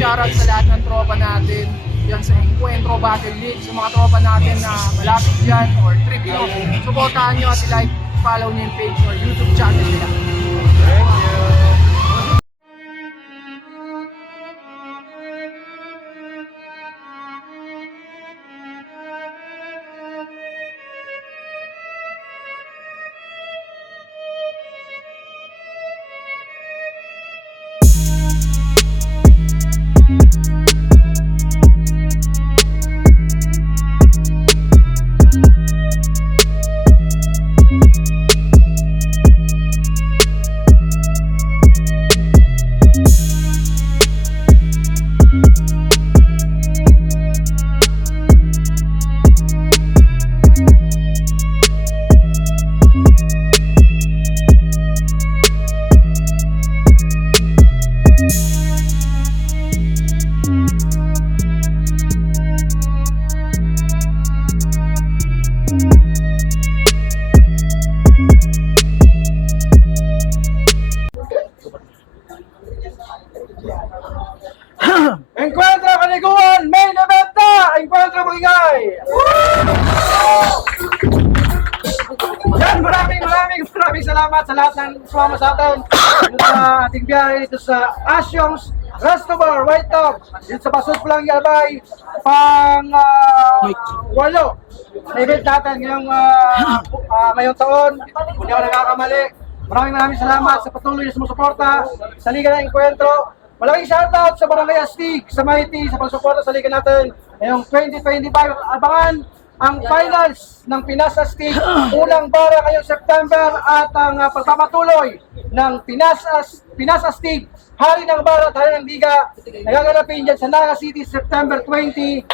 shoutout sa lahat ng tropa natin yan sa Encuentro Battle League, sa mga tropa natin na malapit dyan or trip nyo. Supportahan nyo at i-like, follow nyo yung page or YouTube channel nila. Thank you. Encuentro Kaliguan, main event na! Encuentro Magigay! Yan, maraming salamat sa lahat ng sumama sa atin dito sa ating biyahe dito sa Asyong's Restaurant, White Top, dito sa Pasod Pulang Yabay, pang walo na event natin ngayong taon. Kung di ako nagkakamali, maraming salamat sa patuloy na sumusuporta sa Liga ng Encuentro. Malaking shoutout sa Barangay Astig, sa Mighty, sa pagsuporta sa Liga natin ngayong 2025. Abangan ang finals ng Pinas Astig, unang bara ngayong September, at ang pagpapatuloy ng Pinas Astig, Hari ng Bara at Hari ng Liga, nagaganapin dyan sa Naga City, September 20.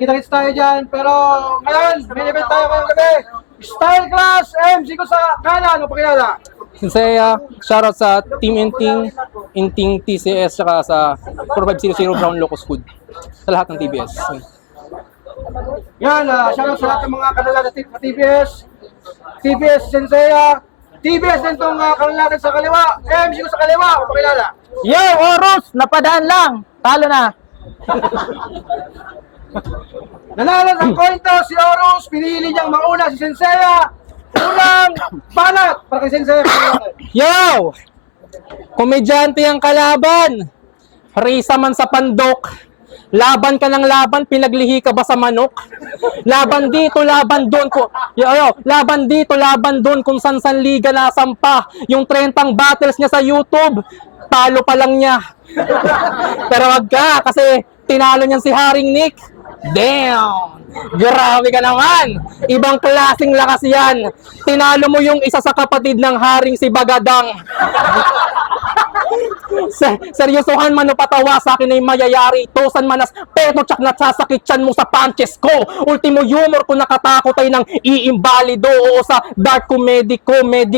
Kita-kits tayo dyan. Pero ngayon, may event tayo ngayong gabi. Style Class, MC ko sa kanan, pakilala. Sincere, shoutout sa Team Inting TCS, saka sa 4500 Brown Locust Food, sa lahat ng TBS. Yan, shoutout sa lahat ng mga kanala na TBS Senseiya, TBS din itong kanala natin sa kaliwa, MC ko sa kaliwa, pakilala. Yo, Horus, napadaan lang. Talo na. Nanalo ng coin toss si Horus, pinili niyang mauna si Senseiya. Unang banat para kay Senseiya. Yo! Komedyante ang kalaban. Risa man sa pandok. Laban ka ng laban, pinaglihi ka ba sa manok? Laban dito, laban doon. Laban dito, laban doon kung san liga nasampa. Yung 30 battles niya sa YouTube, talo pa lang niya. Pero wag ka, kasi tinalo niyan si Haring Nick. Damn! Grabe ka naman! Ibang klaseng lakas yan. Tinalo mo yung isa sa kapatid ng Haring si Bagadang. Seryosohan man o patawa sa akin ay mayayari. Tosan manas, pero tsak na sasakitsan mo sa punches ko. Ultimo humor ko nakatakot ay ng iimbalido. Oo, sa dark comedy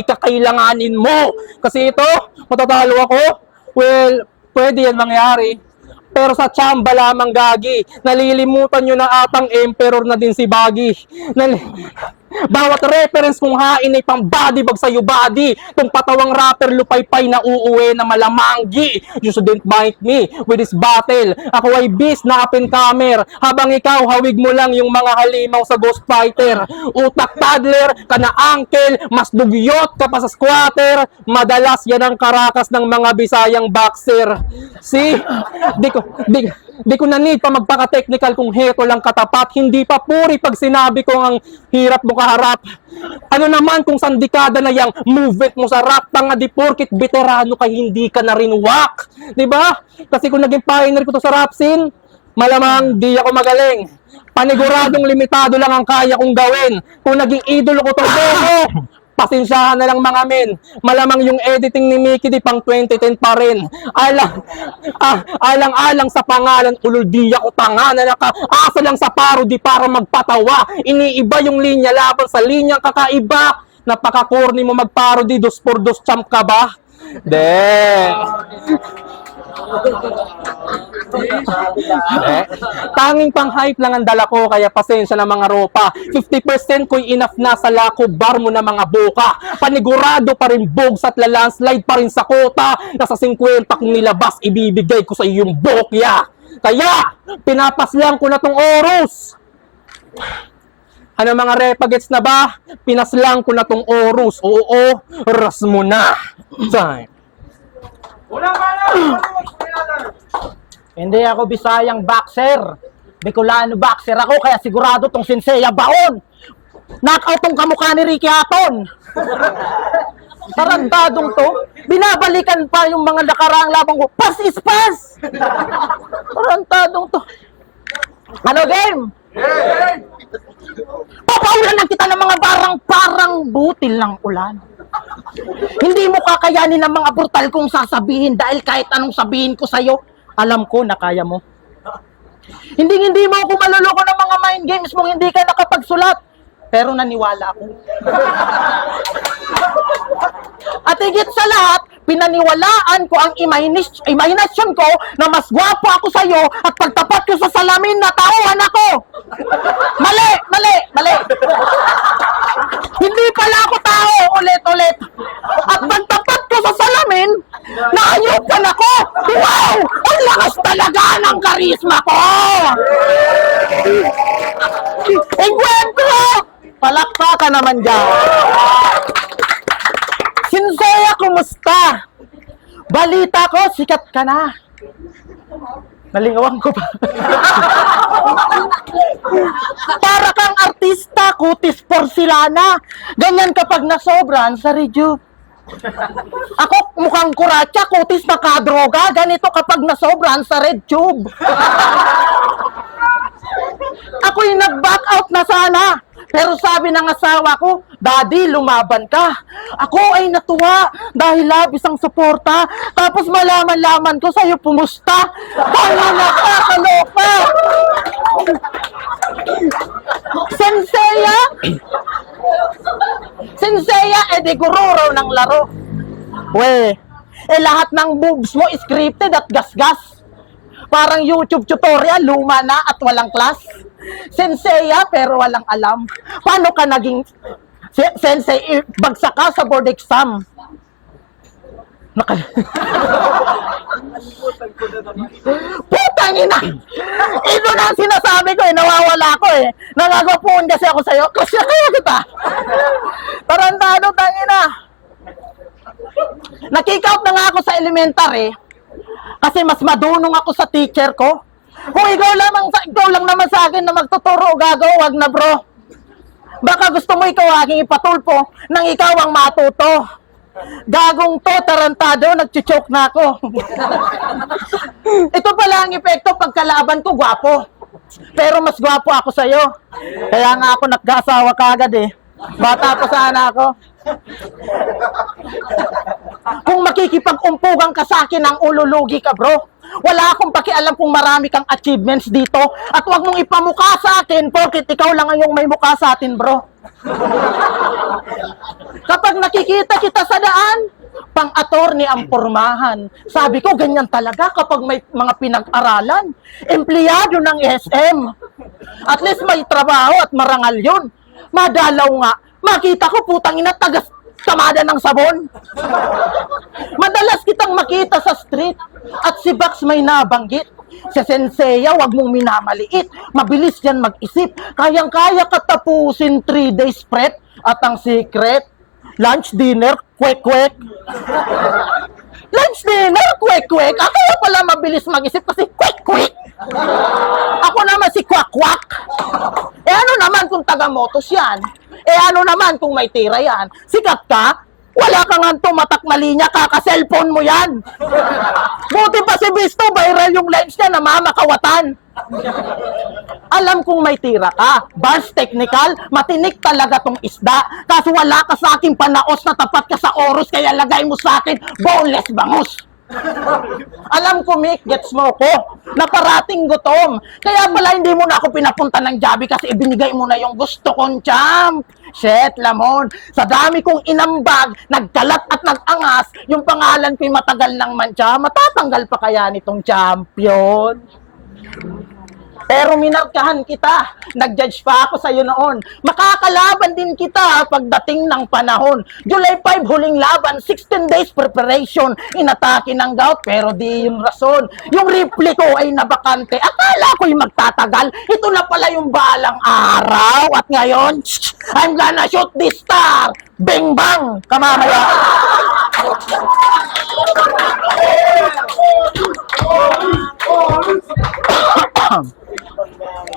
kakailanganin mo. Kasi ito, matatalo ako. Well, pwede yan mangyari. Pero sa tsamba lamang gagi. Nalilimutan nyo na atang emperor na din si Baggy. Bawat reference kong hain ay pang body bag sa'yo body. Tong patawang rapper lupaypay na uuwi na malamanggi. You shouldn't bite me with this battle. Ako ay beast na up and comer. Habang ikaw hawig mo lang yung mga halimaw sa Ghost Fighter. Utak toddler, ka na uncle, mas dugyot ka pa sa squatter. Madalas yan ang karakas ng mga Bisayang boxer. See? Di ko na need pa magpaka-technical kung heto lang katapat. Hindi pa puri pag sinabi ko ang hirap mo kaharap. Ano naman kung sandikada na yang movement mo sa rap, tanga di porkit veterano ka hindi ka na rin wak. Diba? Kasi kung naging pioneer ko to sa rap scene, malamang di ako magaling. Paniguradong limitado lang ang kaya kong gawin. Kung naging idolo ko to, pasensyahan na lang mga men. Malamang yung editing ni Mickey di pang 2010 pa rin. Alang-alang sa pangalan, ulul di ako tanga na nakaasa lang sa parody para magpatawa. Iniiba yung linya laban sa linyang kakaiba. Napaka-corny mo magparody, 2x2 champ ka ba? Tanging pang-hype lang ang dala ko, kaya pasensya na mga ropa. 50% ko'y enough na sa lako bar mo na mga boka. Panigurado pa rin bogs at lalandslide pa rin sa kota. Nasa 50 kung nilabas, ibibigay ko sa iyo yung bokya. Kaya, pinapaslang ko na tong oros. Ano mga repagets na ba? Pinaslang ko na tong oros. Oo, ras mo na. Time. Unang mana! Hindi ako Bisayang boxer. Bicolano boxer ako, kaya sigurado tong Senseiya baon. Knockout tong kamukha ni Ricky Hatton. Tarantadong to. Binabalikan pa yung mga nakaraang labang ko. Pass is pass! Tarantadong to. Ano game? Papaulan lang kita ng mga parang butil ng ulan. Hindi mo kakayanin ng mga brutal kong sasabihin dahil kahit anong sabihin ko sa'yo, alam ko na kaya mo. Hindi mo ako maluloko ng mga mind games mong hindi ka nakapagsulat. Pero naniwala ako. At higit sa lahat, pinaniwalaan ko ang imahinasyon ko na mas gwapo ako sa'yo at pagtapat ko sa salamin na tauhan ako. Mali! Hindi pala ako tao, ulit. At pagtapat ko sa salamin, naayupan ako. Wow! Ang lakas talaga ng karisma ko! Encuentro! Palakpakan naman dyan. Senseiya, kumusta? Balita ko, sikat ka na. Nalingawan ko ba? Para kang artista, kutis porcelana. Ganyan kapag nasobran sa review. Ako mukhang kuratsa, kutis na kadroga. Ganito kapag nasobran sa red tube. Ako'y nag-back out na sana. Pero sabi ng asawa ko, Daddy, lumaban ka. Ako ay natuwa dahil labis ang suporta. Tapos malaman-laman ko sa'yo pumusta. Kaya nakakaloka. Senseiya, edi gururo ng laro. Lahat ng boobs mo scripted at gasgas. Parang YouTube tutorial, luma na at walang class. Senseiya, pero walang alam. Paano ka naging sensei? Bagsak ka sa board exam. Putang ina! Ito na ang sinasabi ko nawawala ko Nangagapuan kasi ako sa'yo. Kasi kaya kita. Tarantado, tangina. Nakikout na nga ako sa elementary. Kasi mas madunong ako sa teacher ko. Kung ikaw lang naman sa akin na magtuturo o gagawa, wag na bro. Baka gusto mo ikaw aking ipatulpo nang ikaw ang matuto. Gagong to, tarantado, nagchuchoke na ako. Ito pala ang epekto pagkalaban ko, gwapo. Pero mas gwapo ako sa'yo. Kaya nga ako nagkasawa kagad Bata pa sana ako. Kung makikipag-umpugan ka sa akin, ang ululugi ka bro. Wala akong pakialam kung marami kang achievements dito. At huwag mong ipamukha sa akin porket ikaw lang ang may mukha sa atin, bro. Kapag nakikita kita sa daan, pang-attorney ang pormahan. Sabi ko, ganyan talaga kapag may mga pinag-aralan. Empleyado ng SM. At least may trabaho at marangal yun. Madalaw nga. Makita ko, putang ina, tagas kamada ng sabon. Madalas kitang makita sa street at si Bax may nabanggit. Si Senseiya, wag mong minamaliit. Mabilis yan mag-isip. Kayang-kaya katapusin 3 days prep. At ang secret, lunch, dinner, kwek-kwek. Lunch, dinner, kwek-kwek. Ako pala mabilis mag-isip kasi kwek-kwek. Ako naman si kwak-kwak. Ano naman kung taga-motos yan? Ano naman kung may tira yan? Sikat ka? Wala kang nga tumatak na linya, kaka-cellphone mo yan. Buti pa si Bisto, viral yung lives niya, namamakawatan. Alam kong may tira ka. Bars technical, matinik talaga tong isda. Kaso wala ka sa aking panaos na tapat ka sa oros, kaya lagay mo sa akin, boneless bangus. Alam ko, Mick, gets mo ko. Naparating gutom. Kaya pala hindi mo na ako pinapunta ng Jabi kasi ibinigay mo na yung gusto kong champ. Shit, lamon. Sa dami kong inambag, nagkalat at nagangas, yung pangalan ko'y matagal ng mantsa. Matatanggal pa kaya nitong champion? Pero minarkahan kita. Nag-judge pa ako sa'yo noon. Makakalaban din kita pagdating ng panahon. July 5, huling laban, 16 days preparation. Inatake ng gout, pero di yung rason. Yung replay ko ay nabakante. Akala ko'y magtatagal. Ito na pala yung balang araw. At ngayon, I'm gonna shoot this star. Bing bang! Kamamaya.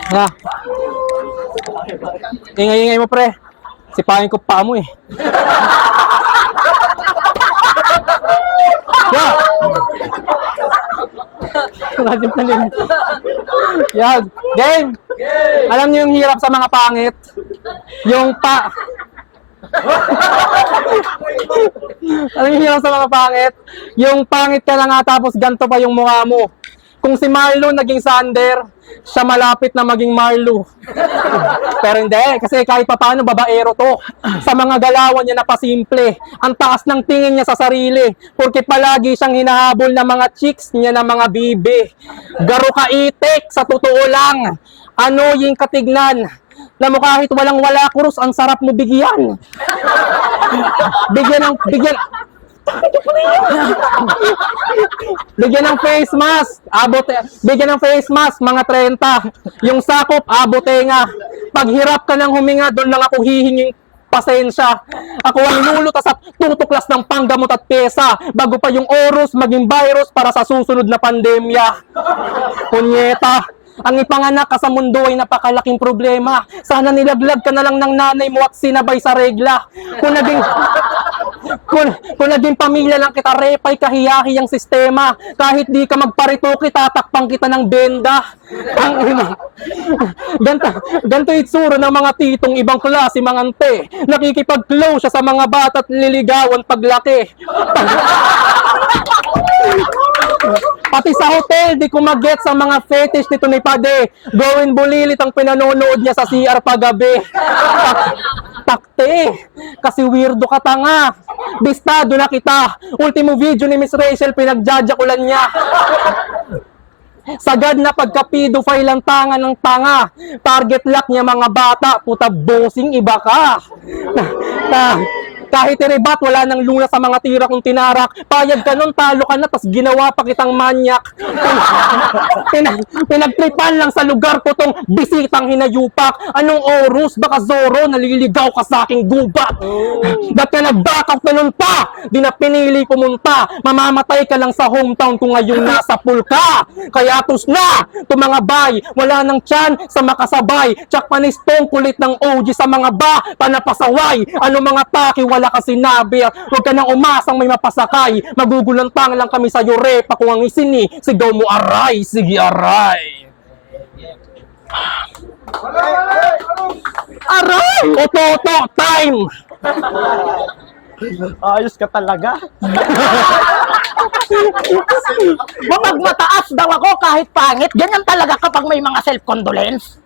Ha? Ingay-ingay mo, pre. Sipahin ko pa mo eh. Yeah. Yan. Game. Alam niyo yung hirap sa mga pangit? Yung Alam niyo yung hirap sa mga pangit? Yung pangit ka na nga tapos ganito pa yung mukha mo. Kung si Marlo naging Sander, siya malapit na maging Marlo. Pero hindi, kasi kahit papaano babaero to. Sa mga galawan niya napasimple. Ang taas ng tingin niya sa sarili. Porque palagi siyang hinahabol ng mga chicks niya ng mga bibe. Garo kaitik, sa totoo lang. Ano yung katignan? Na mo kahit walang-wala kurus, ang sarap mo bigyan. Bigyan ng face mask, bigyan ng face mask, mga 30. Yung sakop, tenga. Pag hirap ka ng huminga, doon lang ako hihinging pasensya. Ako ang nilulutas at tutuklas ng panggamot at pyesa bago pa yung oros maging virus para sa susunod na pandemya. Punyeta. Ang ipanganak ka sa mundo ay napakalaking problema. Sana nilaglag ka na lang ng nanay mo at sinabay sa regla. Kung naging pamilya lang kita, repay kahiyahi ang sistema. Kahit di ka magparituki, tatakpang kita ng benda. Ganto itsura ng mga titong ibang klase, mga ante. Nakikipag-close siya sa mga bata at liligawan paglaki. Pati sa hotel, di ko mag-get sa mga fetish nito ni Pade. Gawin bulilit ang pinanonood niya sa CR paggabi. Takte, kasi weirdo ka tanga. Bistado na kita. Ultimo video ni Miss Rachel, pinagjajakulan niya. Sagad na pagka-pedophile ang tanga ng tanga. Target lock niya mga bata. Puta bossing, iba ka. Kahit i-rebat, wala nang luna sa mga tira kong tinarak. Payag ka nun, talo ka na, tas ginawa pa kitang manyak. Pinagtripan lang sa lugar ko tong bisitang hinayupak. Anong oros? Baka Zoro, naliligaw ka sa aking gubat. Ba't ka nag-back up na nun pa? Di na pinili pumunta. Mamamatay ka lang sa hometown kung ngayong nasa pool ka. Kaya tus na, to mga bay, wala nang tiyan sa makasabay. Tsak panistong kulit ng OG sa mga ba, panapasaway. Ano mga paki, wala ka sinabi. Huwag ka nang umasang may mapasakay. Magugulantang lang kami sa Yorepa kung ang isini. Sigaw mo aray, sige aray. Aray! Ototo, time! Ayos ka talaga. Mapagmataas daw ako kahit pangit. Ganyan talaga kapag may mga self-condolence.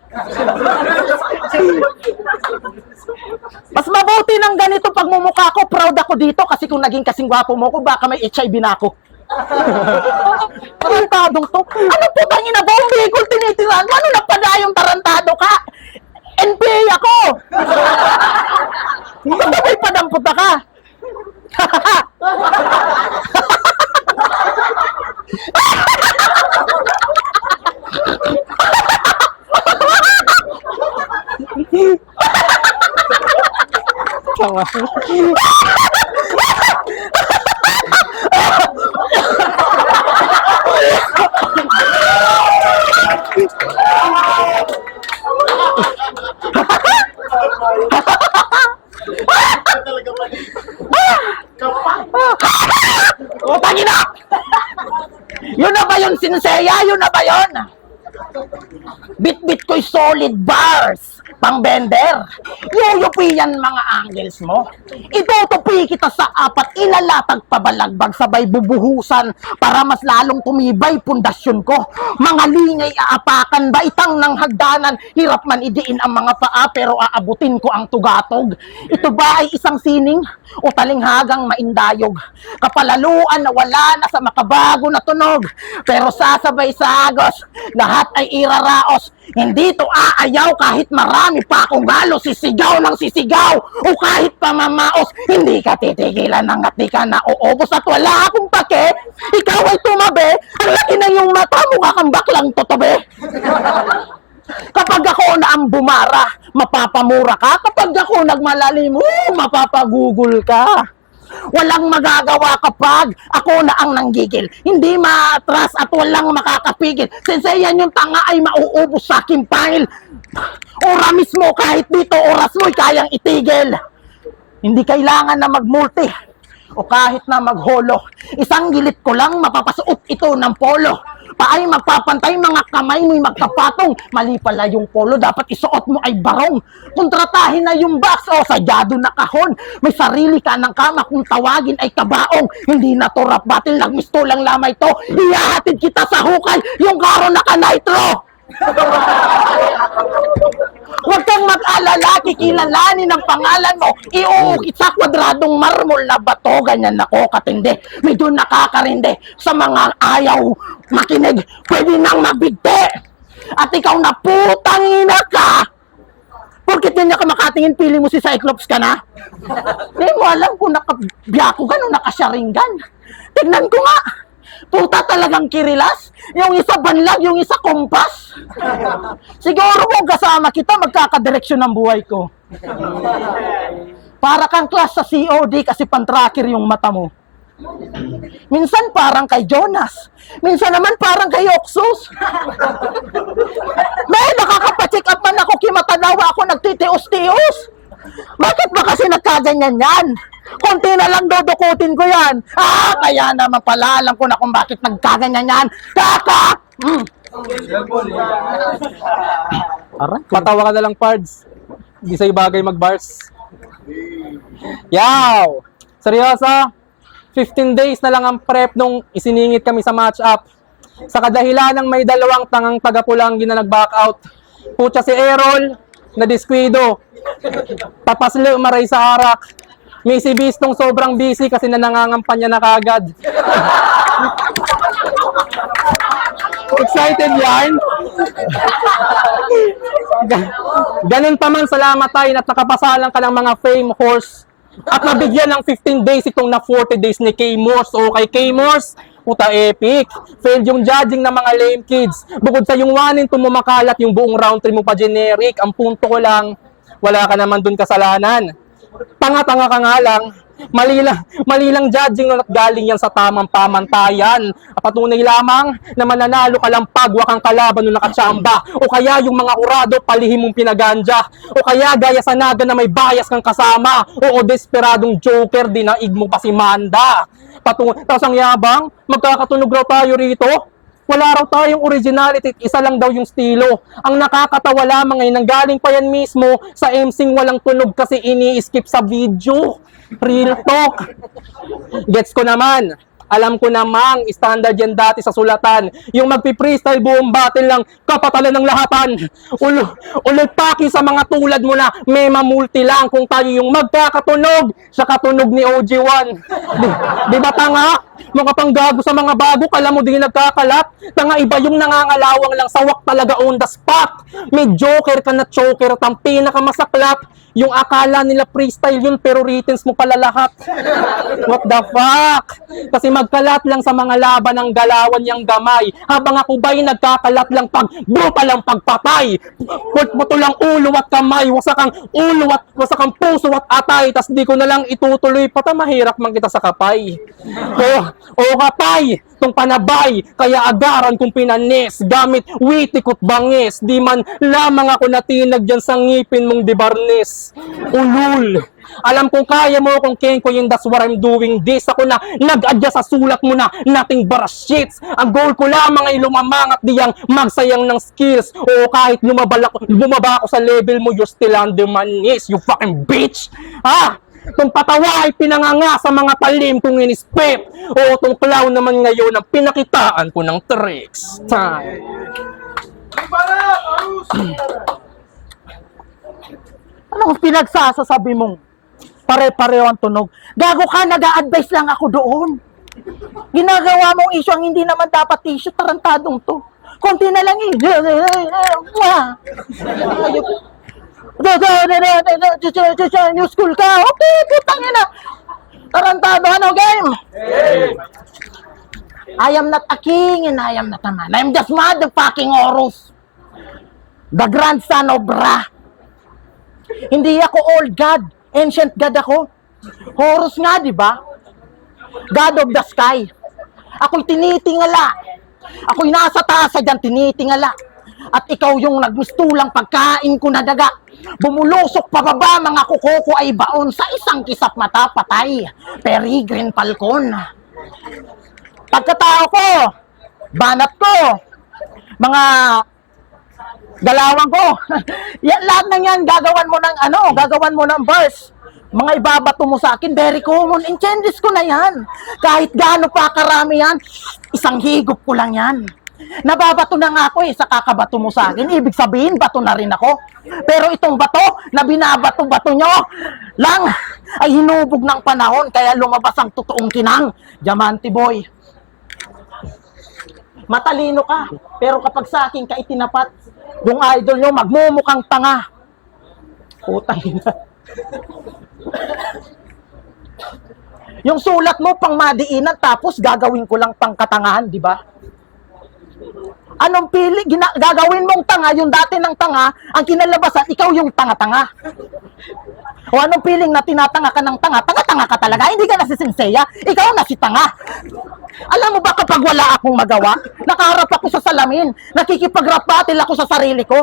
Mas mabuti ng ganito pagmumukha ko. Proud ako dito kasi kung naging kasing gwapo mo ko, baka may HIV na ako. Tarantadong to. Ano po ba yung nabong bigol tinitiran? Ano napadayong tarantado ka? NPA ako! Ba't may padamputa ka? O, tangina! Yun na ba yun, Sinseya? Yun na ba yun? Bit-bit ko'y solid bars. Pang-bender. Yuyupi yan mga angles mo. Itutupi kita sa apat, ilalatag pabalagbag, sabay bubuhusan para mas lalong tumibay pundasyon ko. Mga lingay aapakan, baitang ng hagdanan, hirap man idiin ang mga paa pero aabutin ko ang tugatog. Ito ba ay isang sining o talinghagang maindayog? Kapalaluan na wala na sa makabago na tunog, pero sasabay sa agos, lahat ay iraraos. Hindi to aayaw kahit marami pa akong galo, sisigaw ng sisigaw, o kahit pamamaos, hindi ka titigilan ng at di ka nauubos at wala akong pake. Ikaw ay tumabi, ang laki na yung mata, mukha kang baklang totobe. Kapag ako na ang bumara, mapapamura ka. Kapag ako nagmalalim, mapapagugol ka. Walang magagawa kapag ako na ang nanggigil. Hindi maatras at walang makakapigil. Sensei, yan yung tanga ay mauubos sa aking pangil. Ora mismo, kahit dito oras mo'y kayang itigil. Hindi kailangan na magmulti o kahit na magholo. Isang gilit ko lang, mapapasuot ito ng polo. Paay magpapantay, mga kamay mo'y magkapatong. Mali pala yung polo, dapat isuot mo ay barong. Kontratahin na yung box o sadyado na kahon. May sarili ka ng kama kung tawagin ay kabaong. Hindi na to rap battle, nagmisto lang lamay to. Ihahatid kita sa hukay, yung karo na ka-nitro. Huwag kang mag-alala, kikilalanin ang pangalan mo. Iuukit sa kwadradong marmol na bato. Ganyan ako katindi. Medyo nakakarindi. Sa mga ayaw makinig, pwede nang mabigti. At ikaw na putang ina ka. Porkit niya ka makatingin, pili mo si Cyclops ka na. Hindi mo alam kung nakabiyako ka o nakasyaringgan. Tignan ko nga. Puta talagang kirilas. Yung isa banlag, yung isa kompas. Siguro kung kasama kita, magkakadireksyon ng buhay ko. Para kang class sa COD kasi pan-tracker yung mata mo. Minsan parang kay Jonas. Minsan naman parang kay Oxus. May nakakapacheck up man ako, kimatanawa ako, nagtitios-tios. Bakit ba kasi nagkaganyan yan? Konti na lang dodokotin ko yan. Kaya naman pala, alam ko na kung bakit nagkaganyan yan. Kaka! Patawa ka na lang, Pards. Hindi sa'yo bagay mag-bars. Yaw! Seryoso? 15 days na lang ang prep nung isiningit kami sa match-up. Sa kadahilan ng may dalawang tangang tagapulanggi na nag-back out. Putya si Errol, na diskwido. Tapasli umaray sa arak. May si Bistong sobrang busy kasi nanangangampanya na kagad. Excited yan? Ganun pa man, salamat tayo at nakapasalang ka ng mga fame horse. At nabigyan ng 15 days itong na 40 days ni K-Morse. O kay K-Morse, puta epic. Failed yung judging ng mga lame kids. Bukod sa yung 1 and 2 mo makalat, yung buong round 3 mo pa generic. Ang punto ko lang, wala ka naman dun kasalanan. Tanga-tanga ka nga lang. Mali lang judging at galing yan sa tamang pamantayan. Patunay lamang na mananalo ka lang pagwa kang kalaban nung nakatsamba. O kaya yung mga urado palihim mong pinaganja. O kaya gaya sa naga na may bias kang kasama. O desperadong joker, dinaig mo pa si Manda. Tapos ang yabang, magkakatunog raw tayo rito. Wala raw tayong originality, isa lang daw yung estilo. Ang nakakatawa lamang ay nanggaling pa yan mismo sa MCing walang tunog kasi ini-skip sa video. Real talk. Gets ko naman. Alam ko namang standard yan dati sa sulatan. Yung magpi-freestyle buong battle lang, kapatalan ng lahatan. Uloy paki sa mga tulad mo na may mamulti lang kung tayo yung magkakatunog sa katunog ni OG1. Di ba tanga? Mga panggago sa mga bago, kala mo din nagkakalat. Tanga iba yung nangangalawang lang, sawak talaga on the spot. May joker ka na choker at ang pinakamasaklap. Yung akala nila freestyle yun pero writtens mo pala lahat. What the fuck? Kasi magkalat lang sa mga laban ng galawan niyang gamay. Habang ako ba'y nagkakalat lang pag brutal lang pagpatay. Put mo to lang ulo at kamay. Wasak kang ulo at wasak kang puso at atay. Tas di ko na lang itutuloy pata mahirap man kita sa kapay. O kapay, tong panabay. Kaya agaran kong pinanis. Gamit witikot bangis. Di man lamang ako natinag dyan sa ngipin mong dibarnis. Ulul. Alam kong kaya mo kung ken ko yung that's what I'm doing this. Ako na nag-adjust sa sulat mo na nothing but shits. Ang goal ko lamang ay lumamang at diyang magsayang ng skills. O kahit bumaba ako sa level mo, you're still under my knees, you fucking bitch. Itong patawa ay pinanganga sa mga talim kong inispip. O itong clown naman ngayon ang pinakitaan ko ng tricks. Time. Anong pinagsasasabi mong pare-pareho ang tunog? Gago ka, nag-a-advise lang ako doon. Ginagawa mong issue ang hindi naman dapat issue, tarantadong to. Konti na lang eh. New school ka. Okay, putang ina. Tarantado, ano game? I am not a king and I am not a man. I'm just motherfucking Horus. The grandson of Ra. Hindi ako old god. Ancient god ako. Horus nga, di ba? God of the sky. Ako'y tinitingala. Ako'y nasa taas dyan, tinitingala. At ikaw yung nagmistulang pagkain ko na daga. Bumulusok pababa, mga kuko ko ay baon sa isang kisap mata, patay. Peregrine Falcon. Pagkatao ko, banat ko, mga galawang ko. Yan, lahat ng yan, gagawan mo ng verse. Mga ibabato mo sa akin, very common. Inchendis ko na yan. Kahit gaano pa karami yan, isang higop ko lang yan. Nababato na nga ako sa kakabato mo sa akin. Ibig sabihin, bato na rin ako. Pero itong bato na binabato-bato nyo lang ay hinubog ng panahon kaya lumabas ang totoong kinang. Diamante boy. Matalino ka, pero kapag sa akin ka itinapat, yung idol nyo magmumukhang tanga. Putang ina. Yung sulat mo pang madiinan tapos gagawin ko lang pang katangahan, di ba? Anong pili? Gagawin mong tanga, yung dati ng tanga, ang kinalabasan, ikaw yung tanga-tanga. O anong piling na tinatanga ka ng tanga? Tanga-tanga ka talaga, hindi ka na si Senseiya, ikaw na si tanga. Alam mo ba kapag wala akong magawa, nakaharap ako sa salamin, nakikipag-rap-battle ako sa sarili ko.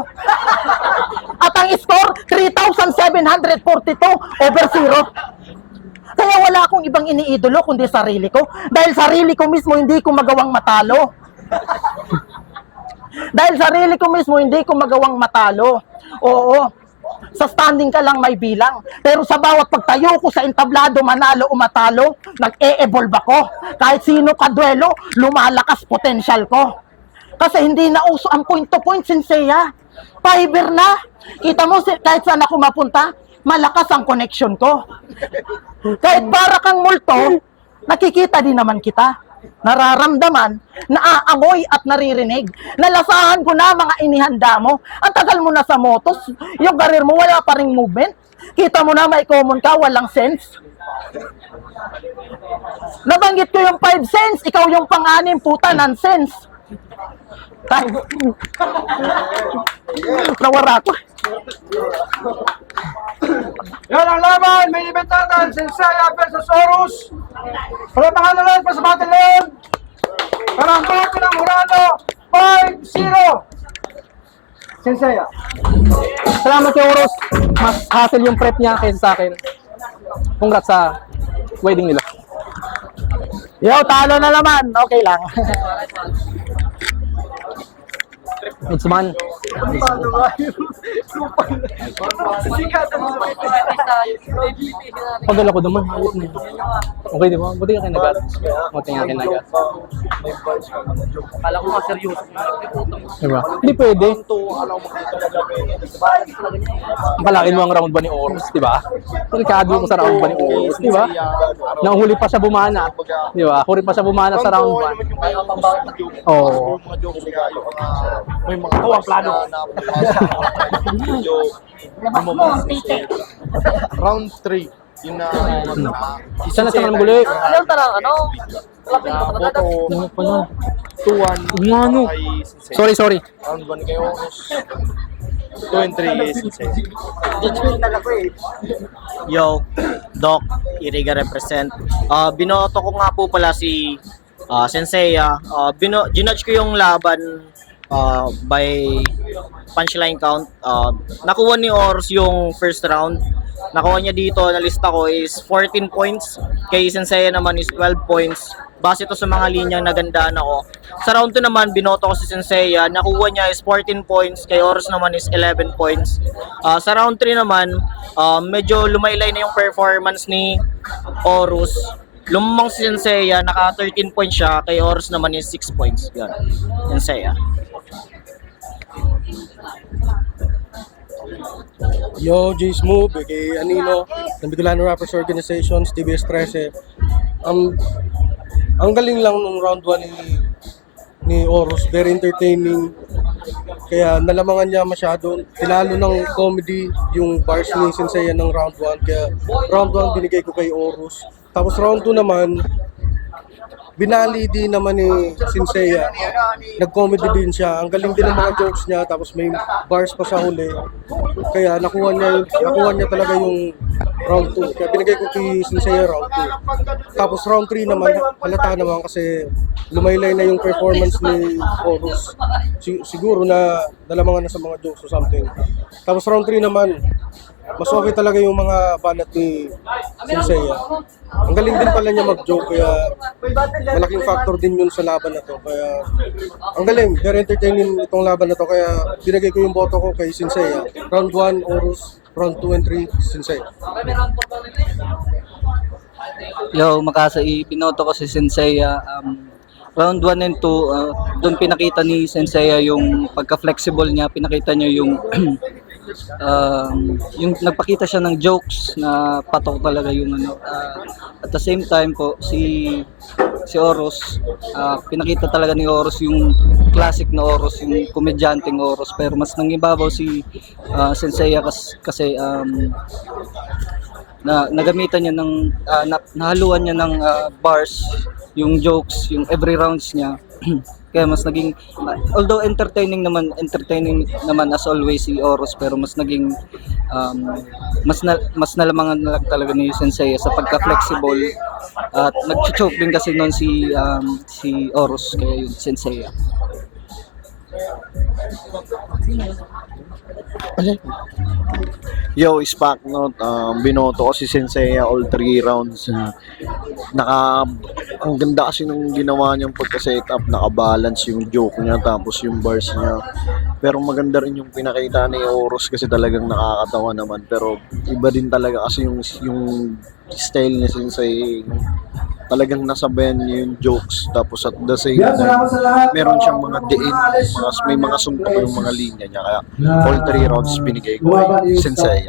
At ang score, 3,742 over 0. Kaya wala akong ibang iniidolo kundi sarili ko. Dahil sarili ko mismo hindi ko magawang matalo. Dahil sarili ko mismo hindi ko magawang matalo. Oo. Sa standing ka lang may bilang. Pero sa bawat pagtayo ko sa entablado, manalo o matalo, nag-e-evolve ako. Kahit sino kaduelo, lumalakas potential ko. Kasi hindi na uso ang point-to-point, Senseiya. Fiber na. Kita mo, kahit saan ako mapunta, malakas ang connection ko. Kahit para kang multo, nakikita din naman kita. Nararamdaman, naaamoy at naririnig. Nalasahan ko na mga inihanda mo. Ang tagal mo na sa motos, yung karir mo wala pa ring movement. Kita mo na may common ka, walang sense. Nabanggit ko yung 5 cents, ikaw yung pang-anim, puta, nonsense. Nawara ko. Yan ang laban, may event natin, Senseiya versus Horus. Palapakan na lang pa sa battle leon. Parang bago ng Hurado, 5-0. Senseiya. Salamat kay Horus. Mas hassle yung prep niya kaysa sa akin. Congrats sa wedding nila. Yo, talo na naman. Okay lang. It's man. Pagdala ko naman. Okay, di ba? Buti ka kinagat. Buti nga kinagat. Kala ko nga seryoso. Diba? Hindi pwede. Palakin mo ang round ba ni Horus, di ba? Delikado ko sa round ba ni Horus, di ba? Nahuli pa siya bumana. Di ba? Huli pa siya bumana sa round 1. Oo. May mga kawang plano. Round 3. Yun na. Isa na sa mga guli. Ano tarang ano? Ano pala? 2-1. Ano? Sorry. Round 1 kayo. 2 and 3 is Senseiya. Yo, Doc, Iriga represent. Binoto ko nga po pala si Senseiya. Ginudge ko yung laban by punchline count. Nakuha ni Horus yung first round. Nakuha niya dito, na lista ko is 14 points. Kay Senseiya naman is 12 points. Base to sa mga linyang nagandaan ako. Sa round 2 naman, binoto ko si Senseiya. Nakuha niya is 14 points. Kay Horus naman is 11 points. Sa round 3 naman, medyo lumaylay na yung performance ni Horus. Lumamang si Senseiya, naka 13 points siya. Kay Horus naman is 6 points. Yan. Senseiya. Yo, J-Smooth, kay Anino, ng Bicolano Rappers Organizations, TBS 13. Ang galing lang nung round 1 ni Horus, very entertaining. Kaya nalamangan niya masyado. Tinalo ng comedy yung bars ni Sensei ng round 1. Kaya round 1 binigay ko kay Horus. Tapos round 2 naman, binali din naman ni Sensei. Nag-comedy din siya. Ang galing din ng mga jokes niya. Tapos may bars pa sa huli. Kaya nakuha niya talaga yung round 2. Kaya binigay ko kay Sensei round 2. Tapos round 3 naman, halata naman kasi lumaylay na yung performance ni Horus. Siguro na nalamangan na sa mga jokes or something. Tapos round 3 naman, mas okay talaga yung mga banat ni Sensei. Ang galing din pala niya mag-joke, kaya malaking factor din yun sa laban na to. Kaya ang galing, very entertaining itong laban na to. Kaya binigay ko yung boto ko kay Sensei. Round 1, Horus. Round 2 and 3, Sensei. Yo, Makasa, binoto ko si Sensei. Round 1 and 2, doon pinakita ni Sensei yung pagka-flexible niya, pinakita niya yung yung nagpakita siya ng jokes na patok talaga yung ano. At the same time po si Horus, pinakita talaga ni Horus yung classic na Horus, yung komedyanteng Horus, pero mas nangibabaw si Sensei kasi na nagamitan niya ng nahaluan niya ng bars, yung jokes, yung every rounds niya. Kaya mas naging although entertaining naman as always si Horus, pero mas naging mas nalamangan na lang talaga ni Sensei sa pagka-flexible at nag-choke din kasi noon si Horus, kaya yun Sensei. Yo, Spack Note, binoto ko si Sensei all 3 rounds. Ang ganda kasi nung ginawa niyang pagka-setup, naka-balance yung joke niya tapos yung bars niya. Pero maganda rin yung pinakita ni Horus kasi talagang nakakatawa naman. Pero iba din talaga kasi yung style ni Sensei. Talagang nasabayan niya yung jokes, tapos at the same time meron siyang mga diin, may mga suntok yung mga linya niya, kaya all 3 rounds binigay ko kay Sensei.